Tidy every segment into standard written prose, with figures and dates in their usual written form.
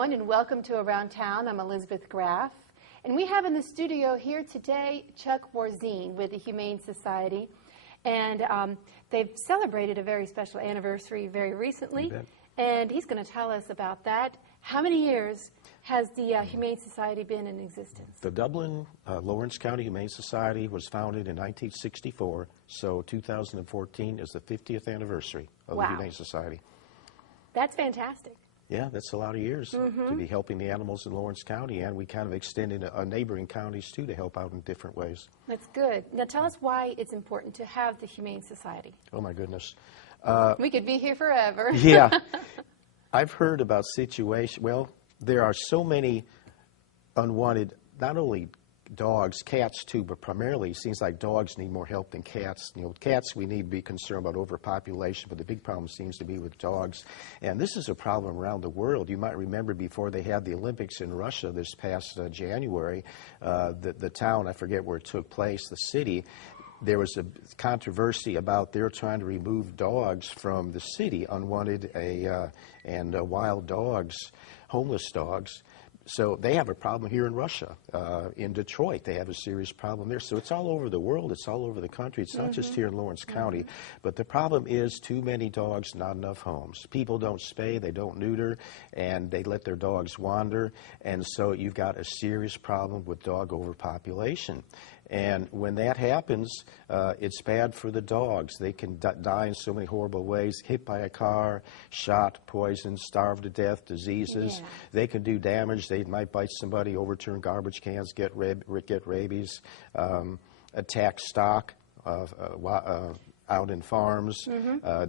everyone, and welcome to Around Town. I'm Elizabeth Graff, and we have in the studio here today Chuck Warzine with the Humane Society, and they've celebrated a very special anniversary very recently, and he's going to tell us about that. How many years has the Humane Society been in existence? The Dublin Lawrence County Humane Society was founded in 1964, so 2014 is the 50th anniversary of the Humane Society. That's fantastic. Yeah, that's a lot of years to be helping the animals in Lawrence County, and we kind of extend into neighboring counties too to help out in different ways. That's good. Now tell us why it's important to have the Humane Society. Oh my goodness. We could be here forever. Yeah. I've heard about situations, well, there are so many unwanted, not only dogs, cats too, but primarily it seems like dogs need more help than cats. You know, cats, we need to be concerned about overpopulation, but the big problem seems to be with dogs. And this is a problem around the world. You might remember before they had the Olympics in Russia this past January, the town, I forget where it took place, the city, there was a controversy about they're trying to remove dogs from the city, unwanted and wild dogs, homeless dogs. So they have a problem here in Russia. In Detroit, they have a serious problem there. So it's all over the world. It's all over the country. It's not just here in Lawrence County. But the problem is too many dogs, not enough homes. People don't spay, they don't neuter, and they let their dogs wander. And so you've got a serious problem with dog overpopulation. And when that happens, it's bad for the dogs. They can die in so many horrible ways, hit by a car, shot, poisoned, starved to death, diseases. Yeah. They can do damage. They might bite somebody, overturn garbage cans, get rabies, attack stock out in farms,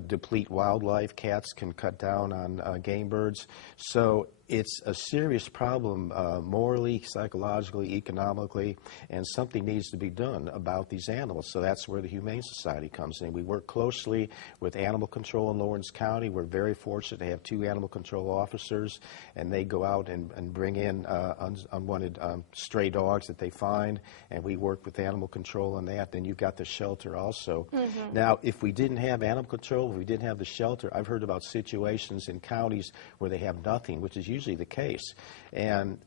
deplete wildlife. Cats can cut down on game birds. So it's a serious problem morally, psychologically, economically, and something needs to be done about these animals. So that's where the Humane Society comes in. We work closely with animal control in Lawrence County. We're very fortunate to have 2 animal control officers, and they go out and bring in unwanted stray dogs that they find, and we work with animal control on that. Then you've got the shelter also. Now, if we didn't have animal control, if we didn't have the shelter, I've heard about situations in counties where they have nothing, which is usually the case. And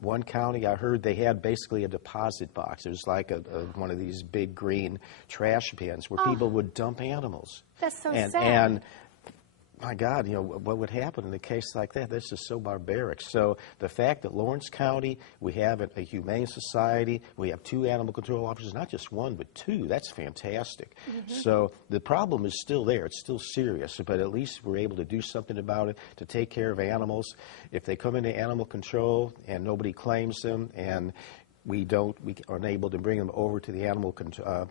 one county, I heard they had basically a deposit box. It was like one of these big green trash bins where people would dump animals. That's so sad. And my God, you know, what would happen in a case like that? That's just so barbaric. So the fact that Lawrence County, we have a Humane Society, we have 2 animal control officers, not just 1, but 2, that's fantastic. So the problem is still there. It's still serious, but at least we're able to do something about it, to take care of animals. If they come into animal control and nobody claims them, and we are unable to bring them over to the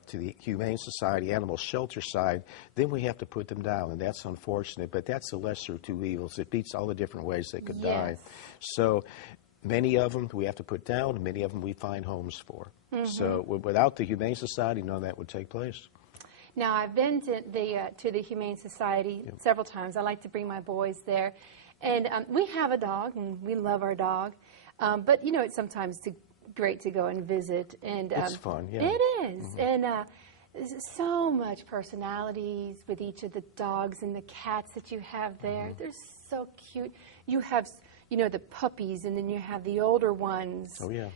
to the Humane Society animal shelter side, then we have to put them down, and that's unfortunate. But that's the lesser of 2 evils. It beats all the different ways they could die. So many of them we have to put down, and many of them we find homes for. So without the Humane Society, none of that would take place. Now, I've been to the Humane Society several times. I like to bring my boys there, and we have a dog, and we love our dog. But you know, it's sometimes great to go and visit, and it's fun. Yeah, it is. And there's so much personalities with each of the dogs and the cats that you have there. They're so cute. You have, you know, the puppies, and then you have the older ones. Oh yeah.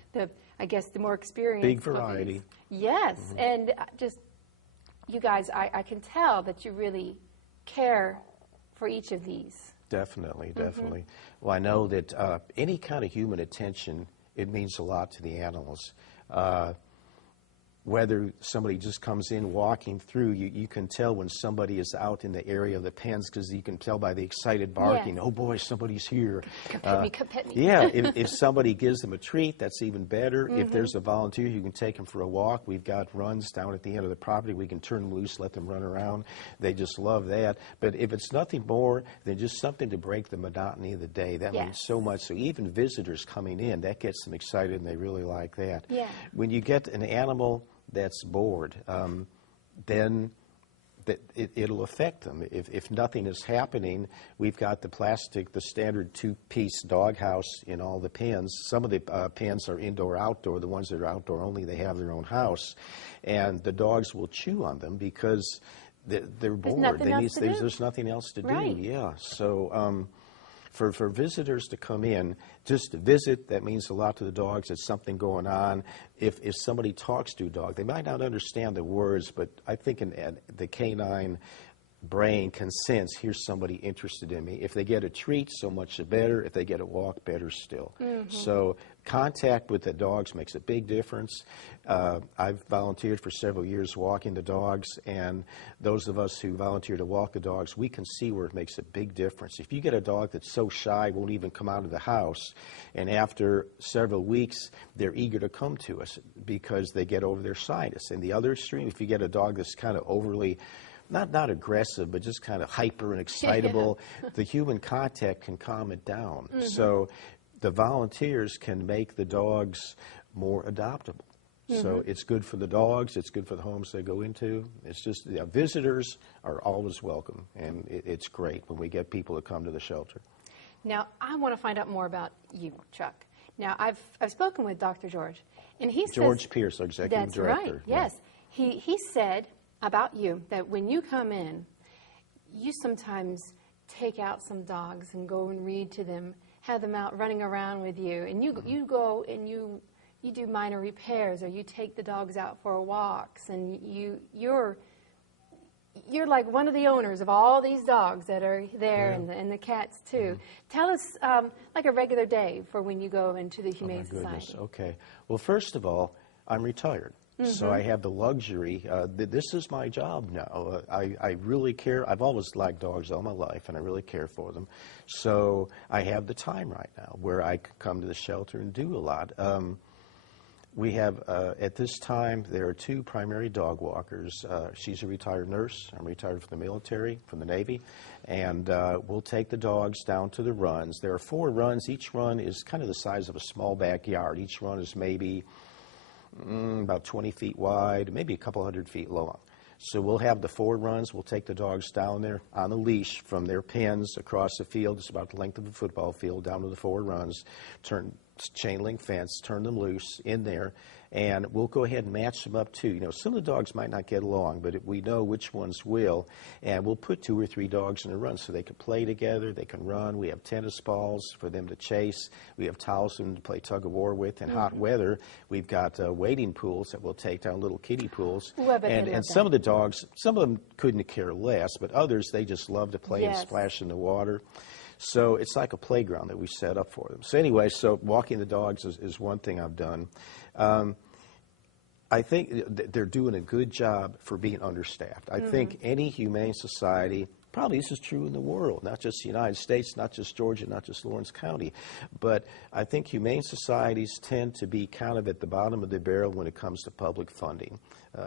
I guess the more experienced. Big variety. Puppies. Yes, and just you guys, I can tell that you really care for each of these. Definitely, definitely. Well, I know that any kind of human attention, it means a lot to the animals. Whether somebody just comes in walking through, you can tell when somebody is out in the area of the pens, because you can tell by the excited barking, oh boy, somebody's here. Come pet me. Yeah, if somebody gives them a treat, that's even better. If there's a volunteer, you can take them for a walk. We've got runs down at the end of the property. We can turn them loose, let them run around. They just love that. But if it's nothing more than just something to break the monotony of the day, that means so much. So even visitors coming in, that gets them excited, and they really like that. Yeah. When you get an animal that's bored, then it'll affect them. If nothing is happening, we've got the standard 2-piece doghouse in all the pens. Some of the pens are indoor-outdoor. The ones that are outdoor only, they have their own house. And the dogs will chew on them because they're bored. There's nothing else to do. Yeah. So For visitors to come in, just to visit, that means a lot to the dogs. There's something going on. If somebody talks to a dog, they might not understand the words, but I think the canine brain can sense, here's somebody interested in me. If they get a treat, so much the better. If they get a walk, better still. So contact with the dogs makes a big difference. I've volunteered for several years walking the dogs, and those of us who volunteer to walk the dogs, we can see where it makes a big difference. If you get a dog that's so shy, won't even come out of the house, and after several weeks, they're eager to come to us because they get over their shyness. And the other extreme, if you get a dog that's kind of overly not aggressive, but just kind of hyper and excitable, the human contact can calm it down. So the volunteers can make the dogs more adoptable. So it's good for the dogs, it's good for the homes they go into. It's just, visitors are always welcome, and it's great when we get people to come to the shelter. Now, I want to find out more about you, Chuck. Now, I've spoken with Dr. George, and he says... George Pierce, our executive director. That's right, yes. He said about you that when you come in, you sometimes take out some dogs and go and read to them, have them out running around with you, and you go and you do minor repairs, or you take the dogs out for walks, and you're like one of the owners of all these dogs that are there, and the cats too. Tell us like a regular day for when you go into the Humane Society. Okay. Well, first of all, I'm retired. So I have the luxury, this is my job now. I really care. I've always liked dogs all my life, and I really care for them. So I have the time right now where I can come to the shelter and do a lot. We have, at this time, there are 2 primary dog walkers. She's a retired nurse. I'm retired from the military, from the Navy. And we'll take the dogs down to the runs. There are 4 runs. Each run is kind of the size of a small backyard. Each run is maybe about 20 feet wide, maybe a couple hundred feet long. So we'll have the 4 runs. We'll take the dogs down there on a leash from their pens across the field. It's about the length of a football field, down to the 4 runs, chain link fence, turn them loose in there, and we'll go ahead and match them up too. You know, some of the dogs might not get along, but we know which ones will, and we'll put 2 or 3 dogs in a run so they can play together, they can run. We have tennis balls for them to chase. We have towels for them to play tug of war with. In hot weather, we've got wading pools that we'll take down, little kiddie pools. Ooh, and some of the dogs, some of them couldn't care less, but others, they just love to play and splash in the water. So it's like a playground that we set up for them. So anyway, so walking the dogs is one thing I've done. I think they're doing a good job for being understaffed. I think any humane society, probably this is true in the world, not just the United States, not just Georgia, not just Lawrence County, but I think humane societies tend to be kind of at the bottom of the barrel when it comes to public funding.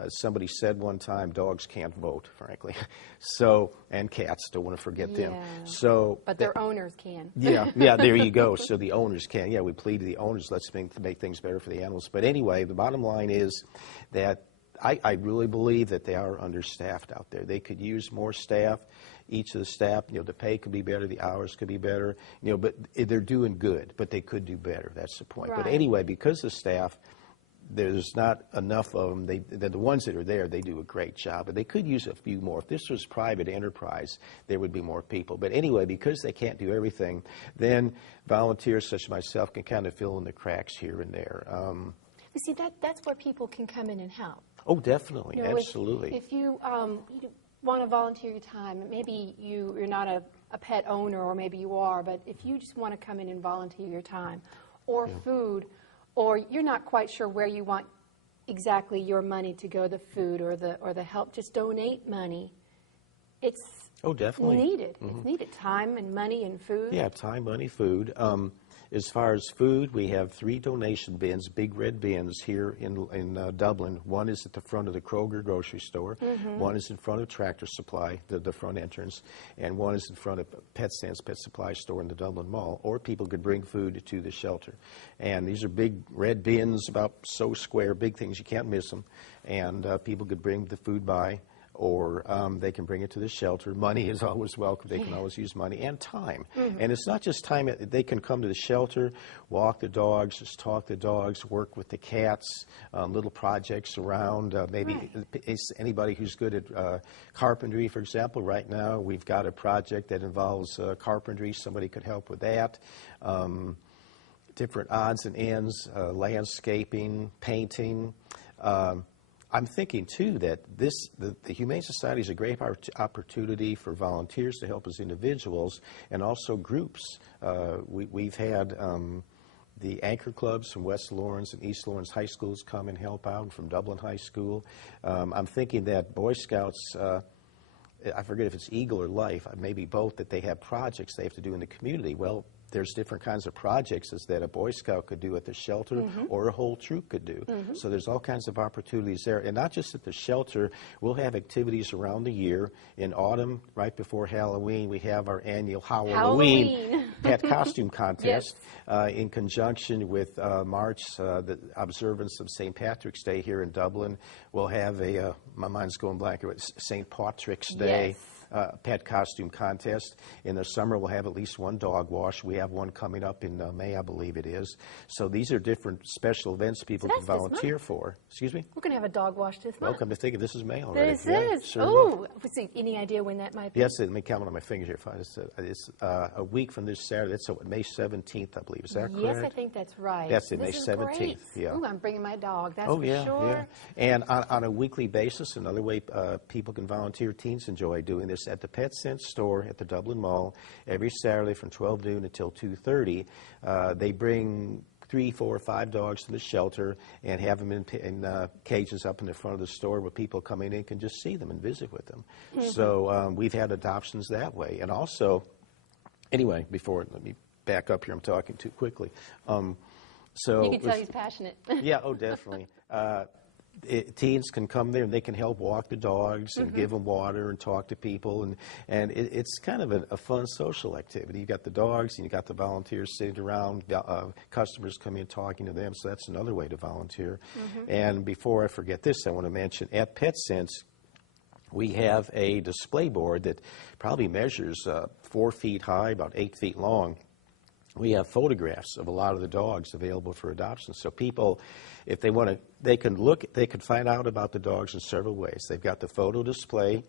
Somebody said one time, dogs can't vote, frankly. So, and cats, don't want to forget them. So, but their owners can. Yeah, there you go. So the owners can. Yeah, we plead to the owners, let's make things better for the animals. But anyway, the bottom line is that I really believe that they are understaffed out there. They could use more staff. Each of the staff, the pay could be better, the hours could be better, but they're doing good, but they could do better. That's the point. Right. But anyway, because the staff, there's not enough of them. The ones that are there, they do a great job, but they could use a few more. If this was private enterprise, there would be more people. But anyway, because they can't do everything, then volunteers such as myself can kind of fill in the cracks here and there. You see, that's where people can come in and help. Oh, definitely, absolutely. If you want to volunteer your time, maybe you're not a pet owner, or maybe you are, but if you just want to come in and volunteer your time, or food, or you're not quite sure where you want exactly your money to go, the food or the help, just donate money. It's definitely needed. It's needed, time and money and food. Yeah, time, money, food. As far as food, we have 3 donation bins, big red bins here in Dublin. One is at the front of the Kroger grocery store. One is in front of Tractor Supply, the front entrance. And one is in front of Pet Stands Pet Supply store in the Dublin Mall. Or people could bring food to the shelter. And these are big red bins, about so square, big things. You can't miss them. And people could bring the food by. or they can bring it to the shelter. Money is always welcome. They can always use money and time. And it's not just time. They can come to the shelter, walk the dogs, just talk to the dogs, work with the cats, little projects around. Maybe anybody who's good at carpentry, for example. Right now we've got a project that involves carpentry. Somebody could help with that. Different odds and ends, landscaping, painting. I'm thinking, too, that the Humane Society is a great opportunity for volunteers to help as individuals and also groups. We've had the anchor clubs from West Lawrence and East Lawrence high schools come and help out, and from Dublin High School. I'm thinking that Boy Scouts, I forget if it's Eagle or Life, maybe both, that they have projects they have to do in the community. Well, there's different kinds of projects that a Boy Scout could do at the shelter or a whole troop could do. So there's all kinds of opportunities there. And not just at the shelter, we'll have activities around the year. In autumn, right before Halloween, we have our annual Halloween pet costume contest. In conjunction with March, the observance of St. Patrick's Day here in Dublin. We'll have my mind's going blank, St. Patrick's Day. Pet costume contest. In the summer, we'll have at least one dog wash. We have one coming up in May, I believe it is. So these are different special events people can volunteer for. Excuse me? We're going to have a dog wash this month. Well, come to think of it, this is May already. This is. Sure Oh, any idea when that might be? Yes, let me count on my fingers here. It's a week from this Saturday. That's May 17th, I believe. Is that correct? Yes, I think that's right. That's May 17th. Great. Yeah. Ooh, I'm bringing my dog. That's for sure. Yeah. And on a weekly basis, another way people can volunteer, teens enjoy doing this at the Pet Sense store at the Dublin Mall every Saturday from 12 noon until 2:30. They bring 3, 4, 5 dogs to the shelter and have them in cages up in the front of the store where people coming in can just see them and visit with them. So we've had adoptions that way. And also, anyway, let me back up here. I'm talking too quickly. So you can tell he's passionate. Yeah, oh, definitely. Teens can come there and they can help walk the dogs and give them water and talk to people, and it's kind of a fun social activity. You got the dogs and you got the volunteers sitting around, customers come in talking to them, so that's another way to volunteer. And before I forget this, I want to mention at PetSense we have a display board that probably measures 4 feet high, about 8 feet long. We have photographs of a lot of the dogs available for adoption. So people, if they want to, they can find out about the dogs in several ways. They've got the photo display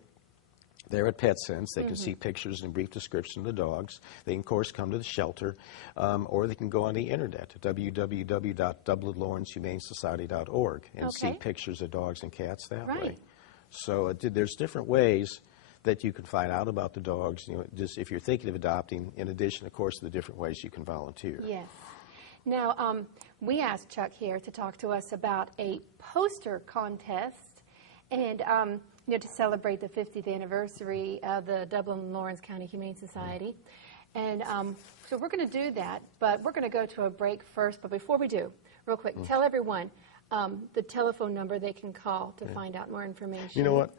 there at PetSense. They can see pictures and brief description of the dogs. They can, of course, come to the shelter, or they can go on the internet at www.dublinlawrencehumanesociety.org and see pictures of dogs and cats that way. So there's different ways that you can find out about the dogs, just if you're thinking of adopting, in addition, of course, to the different ways you can volunteer. Yes. Now, we asked Chuck here to talk to us about a poster contest and, to celebrate the 50th anniversary of the Dublin and Lawrence County Humane Society. And so we're going to do that, but we're going to go to a break first. But before we do, real quick, tell everyone the telephone number they can call to find out more information. You know what?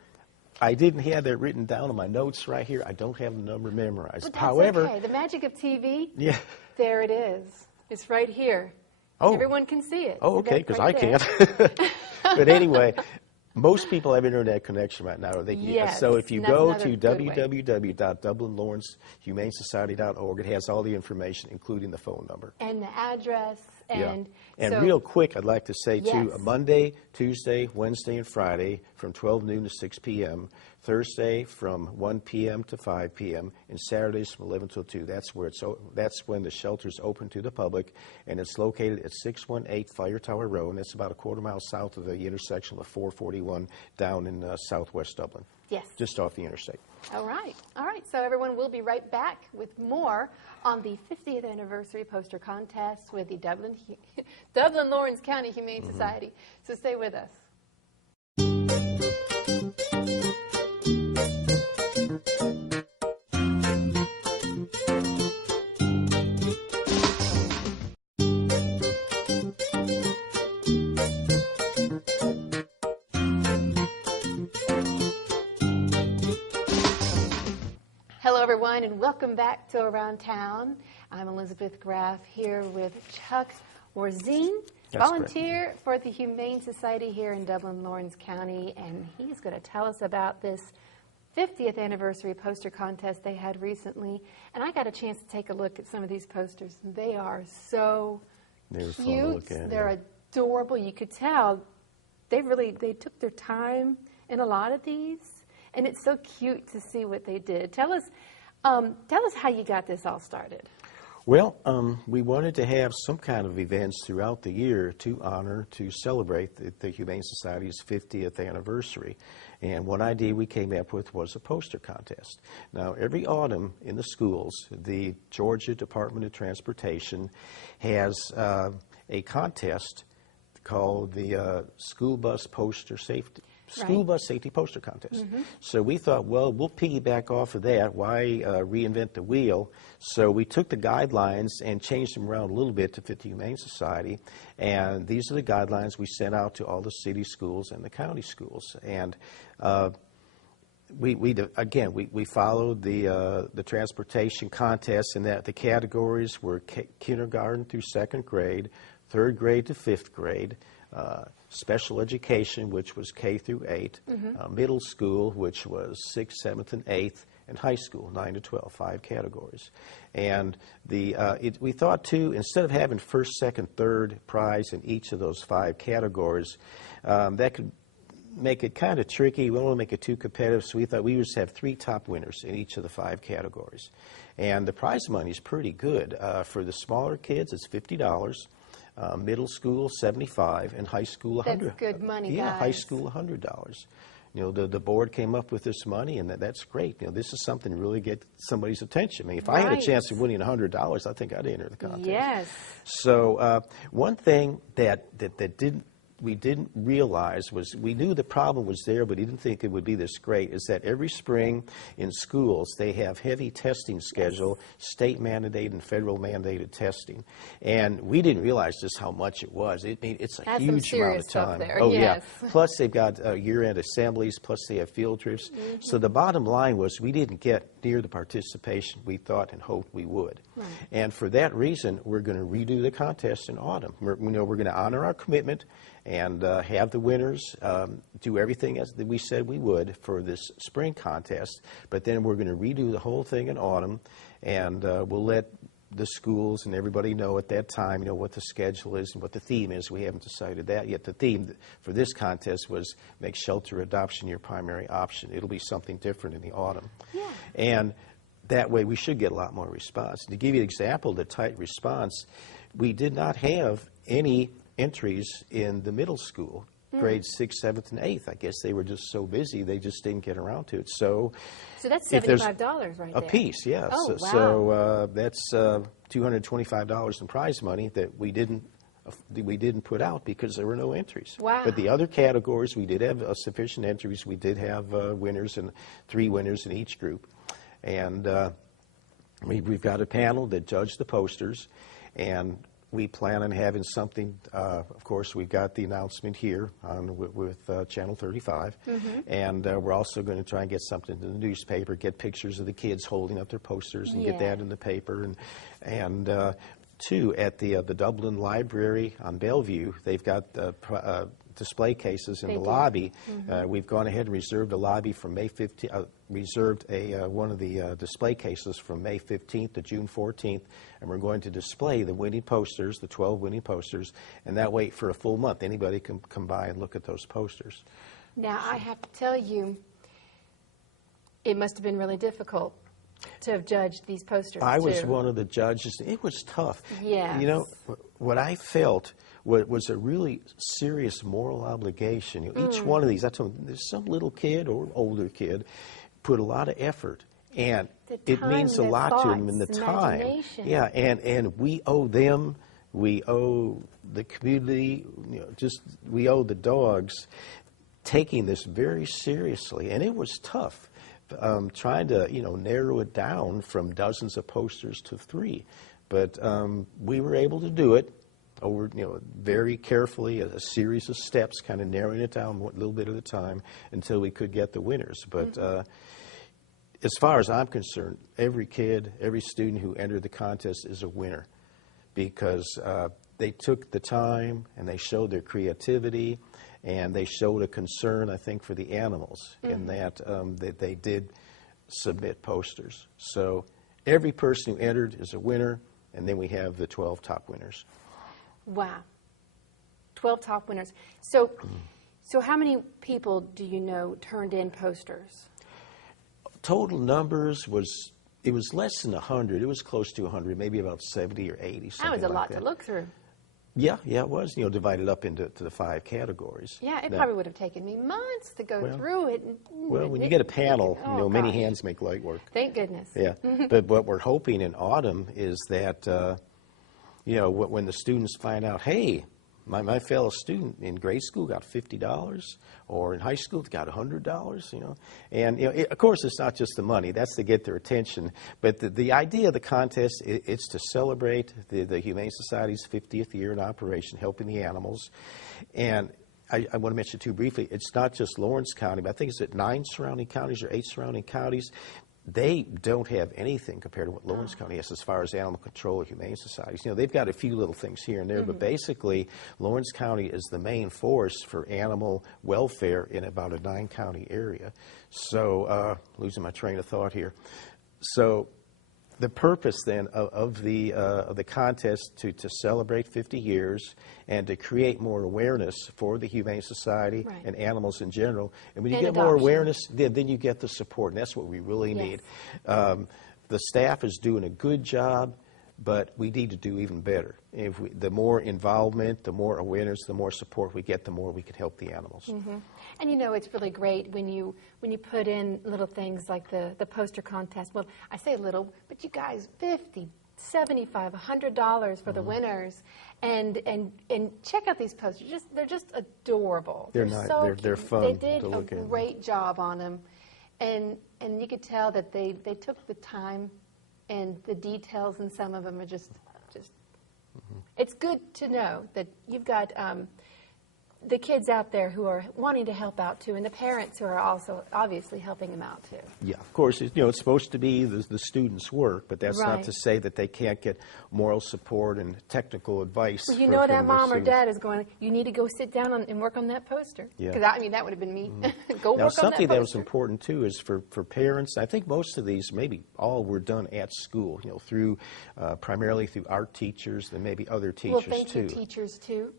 I didn't have that written down on my notes right here. I don't have the number memorized. But that's However, okay. The magic of TV, yeah, there it is. It's right here. Oh. Everyone can see it. Oh, okay, because right I can't. But anyway, most people have internet connection right now. So if you go to www.dublinlawrencehumanesociety.org, it has all the information, including the phone number. And the address. And real quick, I'd like to say, too, Monday, Tuesday, Wednesday, and Friday from 12 noon to 6 p.m., Thursday from 1 p.m. to 5 p.m., and Saturdays from 11 till 2. That's when the shelter's open to the public, and it's located at 618 Fire Tower Road, and it's about a quarter mile south of the intersection of 441 down in southwest Dublin. Yes. Just off the interstate. All right. All right. So everyone, we'll be right back with more on the 50th anniversary poster contest with the Dublin Lawrence County Humane Society. So stay with us. Hello, everyone, and welcome back to Around Town. I'm Elizabeth Graff here with Chuck Warzine That's correct. volunteer for the Humane Society here in Dublin, Lawrence County, and he's going to tell us about this 50th anniversary poster contest they had recently. And I got a chance to take a look at some of these posters. They are so They're fun to cute. look at, They're adorable. You could tell they took their time in a lot of these, and it's so cute to see what they did. Tell us how you got this all started. Well, we wanted to have some kind of events throughout the year to celebrate the Humane Society's 50th anniversary. And one idea we came up with was a poster contest. Now, every autumn in the schools, the Georgia Department of Transportation has a contest called the School Bus Safety Poster Contest. Mm-hmm. So we thought, well, we'll piggyback off of that. Why reinvent the wheel? So we took the guidelines and changed them around a little bit to fit the Humane Society. And these are the guidelines we sent out to all the city schools and the county schools. And we followed the transportation contest, in that the categories were kindergarten through second grade, third grade to fifth grade, special education, which was K through 8, middle school, which was 6th, 7th, and 8th, and high school, 9 to 12, 5 categories. And we thought, too, instead of having first, second, third prize in each of those 5 categories, that could make it kind of tricky. We don't want to make it too competitive, so we thought we would just have 3 top winners in each of the 5 categories. And the prize money is pretty good. For the smaller kids, it's $50. Middle school, $75, and high school, $100. That's good money, yeah, guys. high school, $100. You know, the board came up with this money, and that's great. You know, this is something to really get somebody's attention. I mean, if I had a chance of winning $100, I think I'd enter the contest. Yes. So one thing that we didn't realize was, we knew the problem was there, but we didn't think it would be this great, is that every spring in schools they have heavy testing schedule, state mandated and federal mandated testing. And we didn't realize just how much it was. It's a huge amount of time. There. Oh, yes. yeah. Plus they've got year-end assemblies, plus they have field trips. So the bottom line was, we didn't get near the participation we thought and hoped we would. Right. And for that reason, we're going to redo the contest in autumn. We're going to honor our commitment and have the winners do everything as we said we would for this spring contest. But then we're going to redo the whole thing in autumn, and we'll let the schools and everybody know at that time, what the schedule is and what the theme is. We haven't decided that yet. The theme for this contest was make shelter adoption your primary option. It'll be something different in the autumn. Yeah. And that way we should get a lot more response. To give you an example of the tight response, we did not have any entries in the middle school, grades 6th, 7th, and 8th. I guess they were just so busy, they just didn't get around to it. So that's $75 right there. A piece, yeah. Oh, so, wow. So that's $225 in prize money that we didn't put out because there were no entries. Wow. But the other categories, we did have sufficient entries. We did have winners, and 3 winners in each group. And we've got a panel that judged the posters, and we plan on having something. Of course, we've got the announcement here with Channel 35, and we're also going to try and get something in the newspaper, get pictures of the kids holding up their posters, and get that in the paper. And too, at the Dublin Library on Bellevue, they've got display cases in the lobby. We've gone ahead and reserved a lobby from May 15th. Reserved one of the display cases from May 15th to June 14th, and we're going to display the winning posters, the 12 winning posters, and that way for a full month anybody can come by and look at those posters. Now, I have to tell you, it must have been really difficult to have judged these posters. I was one of the judges. It was tough. Yes. You know, what I felt was a really serious moral obligation. Each one of these, I told them, there's some little kid or older kid put a lot of effort, and it means a lot to them in the time. Yeah, and we owe them, we owe the community, we owe the dogs taking this very seriously. And it was tough trying to, narrow it down from dozens of posters to 3. But we were able to do it over, very carefully, a series of steps, kind of narrowing it down a little bit at a time until we could get the winners. But as far as I'm concerned, every kid, every student who entered the contest is a winner, because they took the time and they showed their creativity, and they showed a concern, I think, for the animals in that they did submit posters. So every person who entered is a winner, and then we have the 12 top winners. Wow. 12 top winners. So, so how many people do you know turned in posters? Total numbers was, it was less than 100. It was close to 100, maybe about 70 or 80, something That was a like lot that. to look through. Yeah, it was, divided up into the 5 categories. Yeah, it Now, probably would have taken me months to go through it. well, when you get a panel, Oh, many gosh. hands make light work. Thank goodness. Yeah, but what we're hoping in autumn is that, when the students find out, hey, my fellow student in grade school got $50, or in high school got $100, And, of course, it's not just the money. That's to get their attention. But the idea of the contest, it's to celebrate the Humane Society's 50th year in operation, helping the animals. And I want to mention, too, briefly, it's not just Lawrence County, but I think it's at 9 surrounding counties or 8 surrounding counties. They don't have anything compared to what Lawrence County has as far as animal control or humane societies. They've got a few little things here and there, but basically Lawrence County is the main force for animal welfare in about a 9-county area. So, losing my train of thought here. So, the purpose then of the contest to celebrate 50 years and to create more awareness for the Humane Society Right. and animals in general. And when you And get more adoption. awareness, then you get the support, and that's what we really Yes. need. The staff is doing a good job, but we need to do even better. The more involvement, the more awareness, the more support we get, the more we can help the animals. And it's really great when you put in little things like the poster contest. Well, I say little, but you guys, $50, $75, $100 for the winners, and check out these posters. They're just adorable. They're nice. So They're cute. fun They did to a look at. great job on them, and you could tell that they took the time, and the details in some of them are just. It's good to know that you've got the kids out there who are wanting to help out too, and the parents who are also obviously helping them out too. Yeah, of course, it's supposed to be the students' work, but that's not Right. to say that they can't get moral support and technical advice. Well, you from know that their mom or students. dad is going, you need to go sit down and work on that poster. Yeah. Because, that would have been me. Go Now, work on something that that was poster. important, too, is for parents. I think most of these, maybe all, were done at school, through primarily through art teachers and maybe other teachers, Well, thank too. you, teachers, too.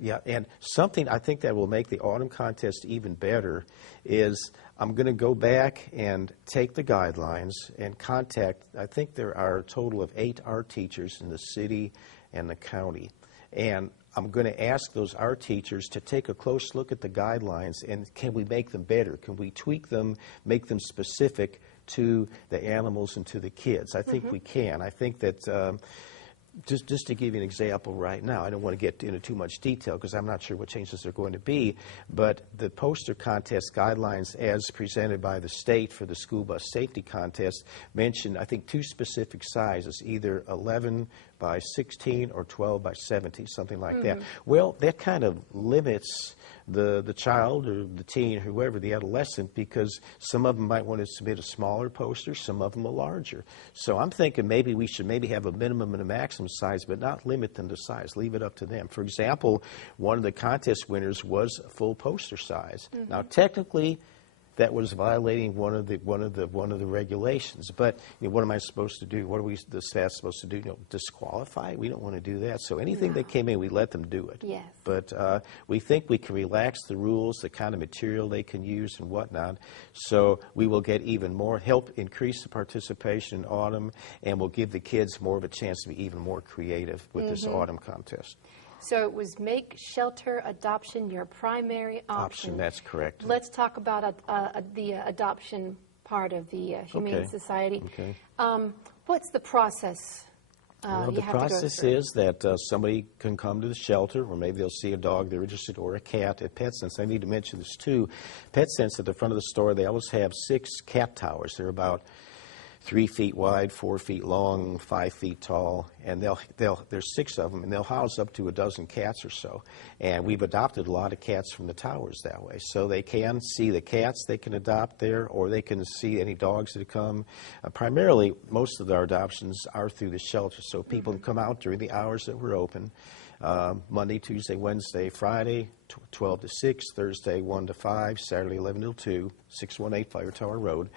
Yeah, and something I think that will make the autumn contest even better is I'm going to go back and take the guidelines and contact, I think there are a total of 8 art teachers in the city and the county. And I'm going to ask those art teachers to take a close look at the guidelines, and can we make them better? Can we tweak them, make them specific to the animals and to the kids? I think we can. I think that just to give you an example right now, I don't want to get into too much detail because I'm not sure what changes are going to be, but the poster contest guidelines as presented by the state for the school bus safety contest mention, I think, 2 specific sizes, either 11 by 16 or 12 by 17, something like that. Well, that kind of limits the child or the teen, whoever, the adolescent, because some of them might want to submit a smaller poster, some of them a larger. So I'm thinking maybe we should have a minimum and a maximum size, but not limit them to size. Leave it up to them. For example, one of the contest winners was a full poster size. Now, technically, that was violating one of the regulations. But what am I supposed to do? What are the staff supposed to do? Disqualify? We don't want to do that. So anything that came in, we let them do it. Yes. But we think we can relax the rules, the kind of material they can use and whatnot. So we will get even more help, increase the participation in autumn, and we'll give the kids more of a chance to be even more creative with this autumn contest. So it was make shelter adoption your primary option. That's correct. Let's talk about the adoption part of the Humane Okay. Society. Okay. What's the process Well, you the have to go process through? is that somebody can come to the shelter, or maybe they'll see a dog they're interested, or a cat at PetSense. I need to mention this too. PetSense, at the front of the store, they always have 6 cat towers. They're about 3 feet wide, 4 feet long, 5 feet tall, and there's 6 of them, and they'll house up to a dozen cats or so. And we've adopted a lot of cats from the towers that way. So they can see the cats they can adopt there, or they can see any dogs that come. Primarily, most of our adoptions are through the shelter, so people can come out during the hours that we're open. Monday, Tuesday, Wednesday, Friday, 12 to 6, Thursday, 1 to 5, Saturday, 11 to 2, 618 Fire Tower Road.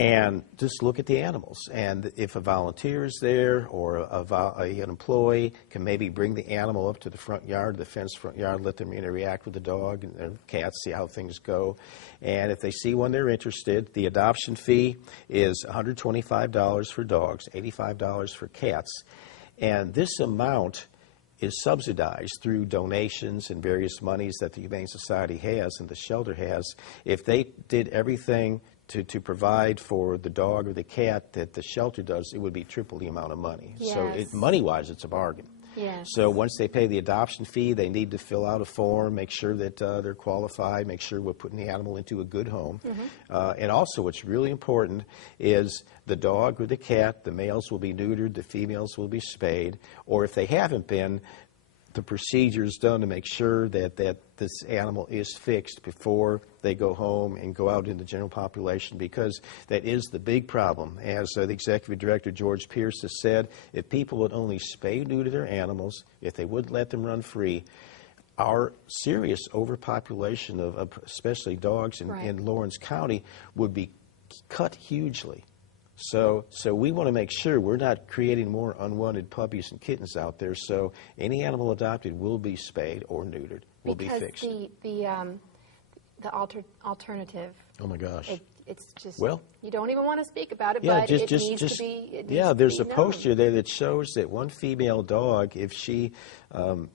And just look at the animals. And if a volunteer is there or an employee can maybe bring the animal up to the front yard, the fenced front yard, let them interact with the dog and their cats, see how things go. And if they see one they're interested, the adoption fee is $125 for dogs, $85 for cats. And this amount is subsidized through donations and various monies that the Humane Society has and the shelter has. If they did everything to provide for the dog or the cat that the shelter does, it would be triple the amount of money. Yes. So money-wise, it's a bargain. Yes. So once they pay the adoption fee, they need to fill out a form, make sure that they're qualified, make sure we're putting the animal into a good home. And also what's really important is the dog or the cat, the males will be neutered, the females will be spayed, or if they haven't been, the procedures done to make sure that this animal is fixed before they go home and go out in the general population, because that is the big problem. As the executive director, George Pierce, has said, if people would only spay and neuter their animals, if they wouldn't let them run free, our serious overpopulation of especially dogs in Lawrence County would be cut hugely. So we want to make sure we're not creating more unwanted puppies and kittens out there. So any animal adopted will be spayed or neutered, will be fixed. Because the alternative. Oh my gosh. It's just, well, you don't even want to speak about it, yeah, but it needs to be. There's a poster there that shows that one female dog, if she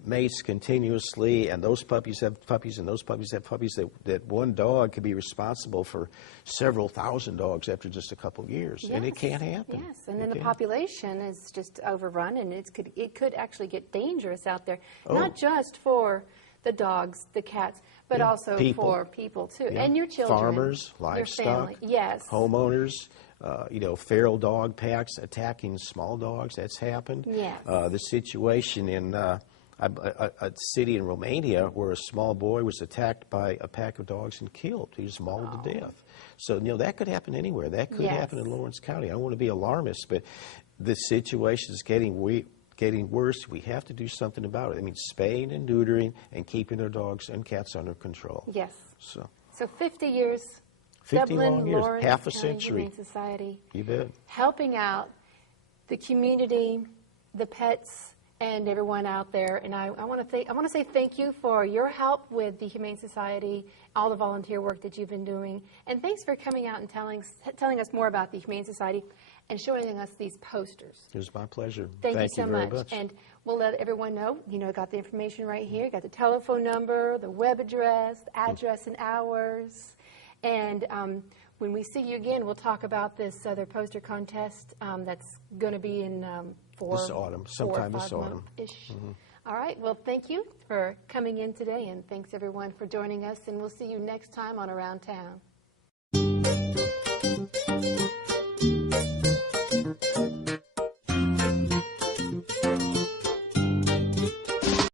mates continuously, and those puppies have puppies, and those puppies have puppies, that one dog could be responsible for several thousand dogs after just a couple of years, and it can't happen. Yes, and then the population is just overrun, and it could actually get dangerous out there, not just for the dogs, the cats, but also for people too, and your children, farmers, livestock, your family. Yes, homeowners. Feral dog packs attacking small dogs. That's happened. Yes. The situation in a city in Romania where a small boy was attacked by a pack of dogs and killed. He was mauled to death. So that could happen anywhere. That could happen in Lawrence County. I don't want to be alarmist, but the situation is getting worse. We have to do something about it. I mean, spaying and neutering and keeping our dogs and cats under control. Yes. So 50 years. 50 Dublin, long years, Lawrence half a County century. Humane Society. You bet. Helping out the community, the pets, and everyone out there. And I want to say thank you for your help with the Humane Society, all the volunteer work that you've been doing, and thanks for coming out and telling us more about the Humane Society and showing us these posters. It was my pleasure. Thank you so very much. And we'll let everyone know, got the information right here. Got the telephone number, the web address, the address and hours. And when we see you again, we'll talk about this other poster contest that's going to be in this autumn, sometime this autumn. All right. Well, thank you for coming in today, and thanks everyone for joining us. And we'll see you next time on Around Town.